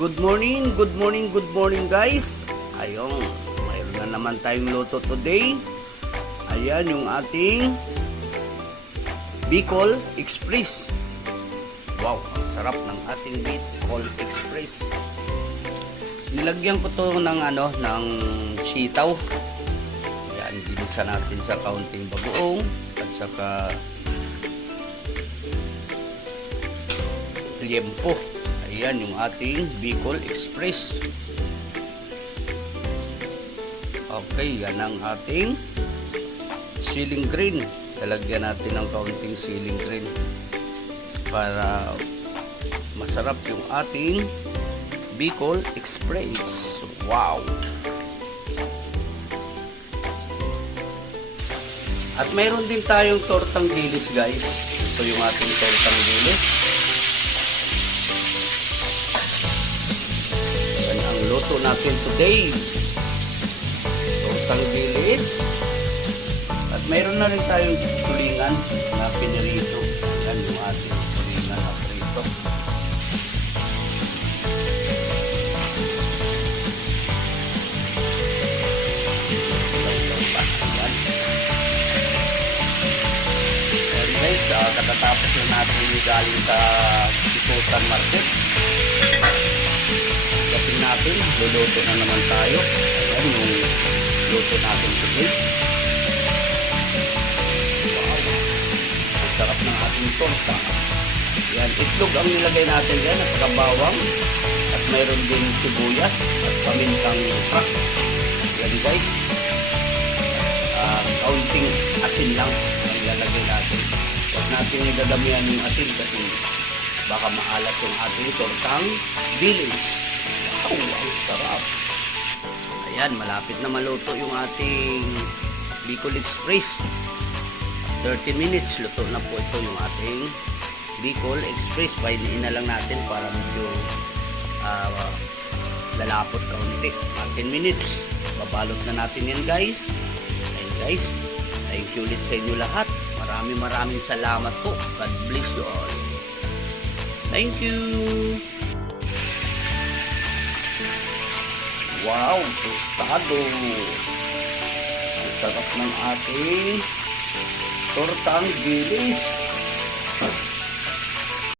Good morning, good morning, good morning guys. Ayun, mayroon na naman tayong luto today. Ayan yung ating Bicol Express. Wow, ang sarap ng ating Bicol Express. Nilagyan ko to ng ng sitaw. Ayan, ginisa natin sa kaunting bagoong at saka liempo. Ayan yung ating Bicol Express. Okay, yan ang ating ceiling green. Lalagyan natin ng kaunting ceiling green para masarap yung ating Bicol Express. Wow! At mayroon din tayong tortang dilis guys. Ito yung ating tortang dilis. Luto natin today tortang dilis at mayroon na rin tayong tulingan na pinirito. Yan yung ating tulingan na prito. Ayan guys, katatapos na natin galing sa Ikutan Market. Natin, luluto na naman tayo. Ayan yung luto natin today. Wow! Ang sarap ng ating torta. Ayan, itlog ang nilagay natin dyan at bawang at mayroon din sibuyas at pamintang lupa. Ayan guys. Kaunting asin lang ang ilalagay natin. Huwag natin idadamihan yung asin kasi baka maalat yung ating tortang dilis. Wow, ang sarap. Ayan, malapit na maluto yung ating Bicol Express. 30 minutes, luto na po ito yung ating Bicol Express. Painiin na lang natin para medyo lalapot kaunti. 10 minutes. Babalot na natin yan guys. Ayan guys, thank you ulit sa inyo lahat. Maraming salamat po. God bless you all. Thank you. Wow, tostado. Ang sarap ng ating tortang dilis.